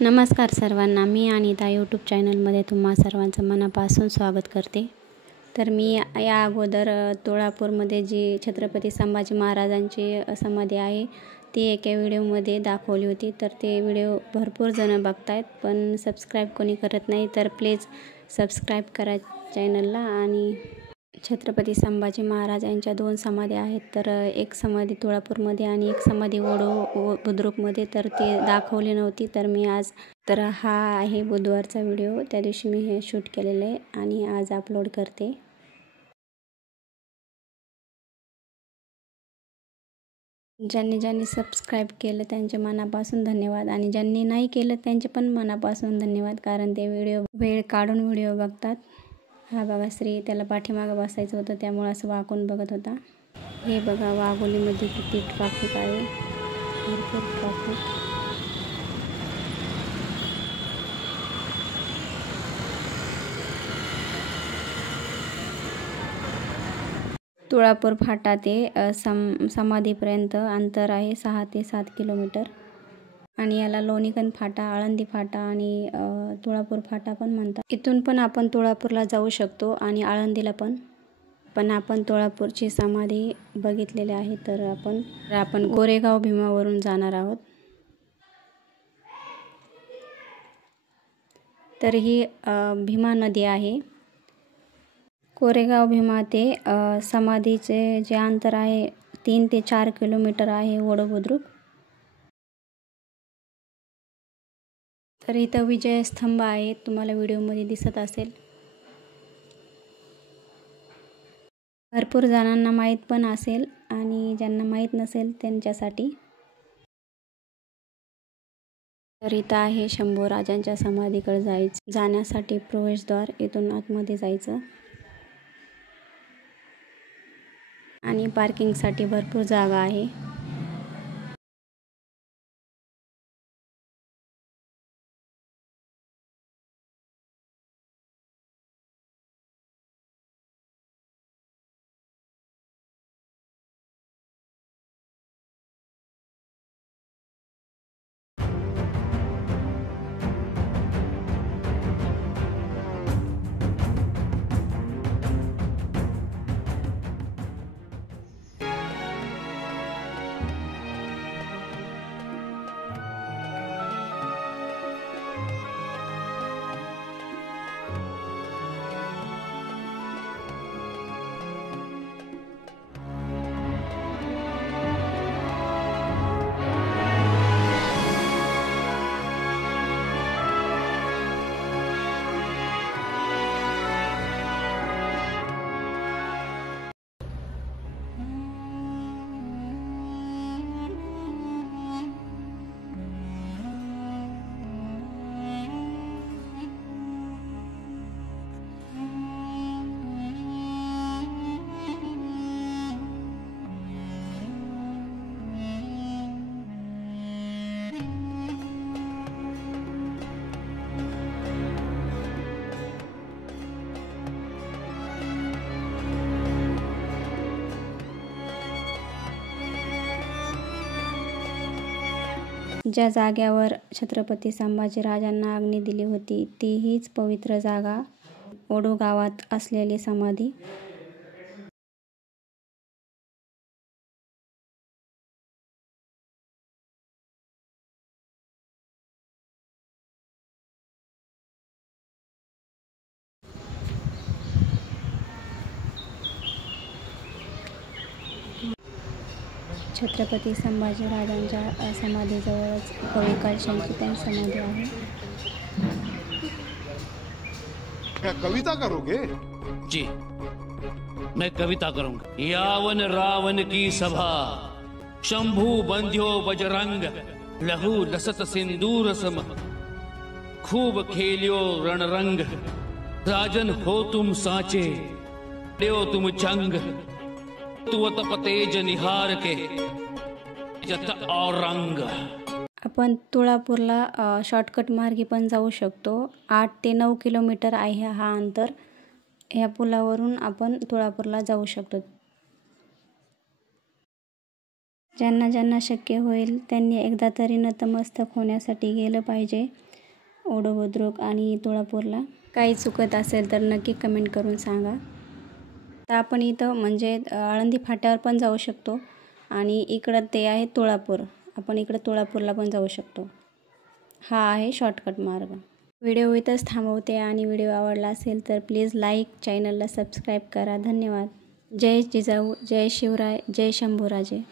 नमस्कार सर्वांना, मी अनिता यूट्यूब चॅनलमध्ये तुम्हा सर्वांचं मनापासून स्वागत करते। तर मी या अगोदर तुळापूरमध्ये जी छत्रपती संभाजी महाराजांची समाधी आहे ती एका व्हिडिओमध्ये दाखवली होती। तर ते व्हिडिओ भरपूर जण बघतायत पण सबस्क्राईब कोणी करत नाही, तर प्लीज सबस्क्राईब करा चॅनलला। आणि छत्रपती संभाजी महाराज यांच्या 2 समाध्या आहेत, तर एक समाधी तुळापूरमध्ये आणि एक समाधी बुद्रुकमध्ये, तर ते दाखवली नव्हती। तर मी आज हा आहे बुधवारचा व्हिडिओ, त्या दिवशी मी हे शूट केलेलं आहे आणि आज अपलोड करते। ज्यांनी सबस्क्राईब केलं त्यांचे मनापासून धन्यवाद आणि ज्यांनी नाही केलं त्यांचे पण मनापासून धन्यवाद, कारण ते वेळ काढून व्हिडिओ बघतात। हा बघा श्री, त्याला पाठीमागं बसायचं होतं त्यामुळे असं वाकून बघत होता। हे बघा वाघोलीमध्ये किती ट्रॅफिक आहे, भरपूर ट्रॅफिक। तुळापूर फाटा ते समाधीपर्यंत अंतर आहे 6 ते 7 किलोमीटर आणि याला लोणीकंद फाटा, आळंदी फाटा आणि तुळापूर फाटा पण म्हणतात। इथून पण आपण तुळापूरला जाऊ शकतो आणि आळंदीला पण आपण तुळापूरची समाधी बघितलेली आहे। तर आपण गोरेगाव भीमावरून जाणार आहोत। तर ही भीमा नदी आहे। कोरेगाव भीमा ते समाधीचे जे अंतर आहे 3 ते 4 किलोमीटर आहे बुद्रुक। तर इथं विजय स्तंभ आहे, तुम्हाला व्हिडिओमध्ये दिसत असेल। भरपूर जणांना माहीत पण असेल आणि ज्यांना माहीत नसेल त्यांच्यासाठी। तर इथं आहे शंभू राजांच्या समाधीकडे जाण्यासाठी प्रवेशद्वार, इथून आतमध्ये जायचं आणि पार्किंगसाठी भरपूर जागा आहे। ज्या जाग्यावर छत्रपती संभाजीराजांना आज्ञा दिली होती ती हीच पवित्र जागा ओढू गावात असलेली समाधी। छत्रपती संभाजीराजांच्या समाधीजवळच कवी कालशेंची पण समाधी आहे। क्या कविता करोगे? जी, मैं कविता करूंगा। यावन रावण की सभा, शंभू बंध्यो बजरंग, लहू लसत सिंदूर सम, खूब खेलियो रणरंग, राजन हो तुम साचे, देव तुम चंग, तुवत पतेज निहार के जत औरंग। आपण तुळापूरला शॉर्टकट मार्गे पण जाऊ शकतो। 8 ते 9 किलोमीटर आहे हा अंतर। या पुलावरून आपण तुळापूरला जाऊ शकतो। ज्यांना शक्य होईल त्यांनी एकदा तरी नतमस्तक होण्यासाठी गेलं पाहिजे। ओढ बुद्रुक आणि तुळापूरला. काही चुकत असेल तर नक्की कमेंट करून सांगा. तर आपण इथं म्हणजे आळंदी फाट्यावर पण जाऊ शकतो आणि इकडं ते आहे तुळापूर. आपण इकडं तुळापूरला पण जाऊ शकतो. हा आहे शॉर्टकट मार्ग. व्हिडिओ इथंच थांबवते आणि व्हिडिओ आवडला असेल तर प्लीज लाईक, चॅनलला सबस्क्राईब करा. धन्यवाद. जय जिजाऊ, जय शिवराय, जय शंभूराजे.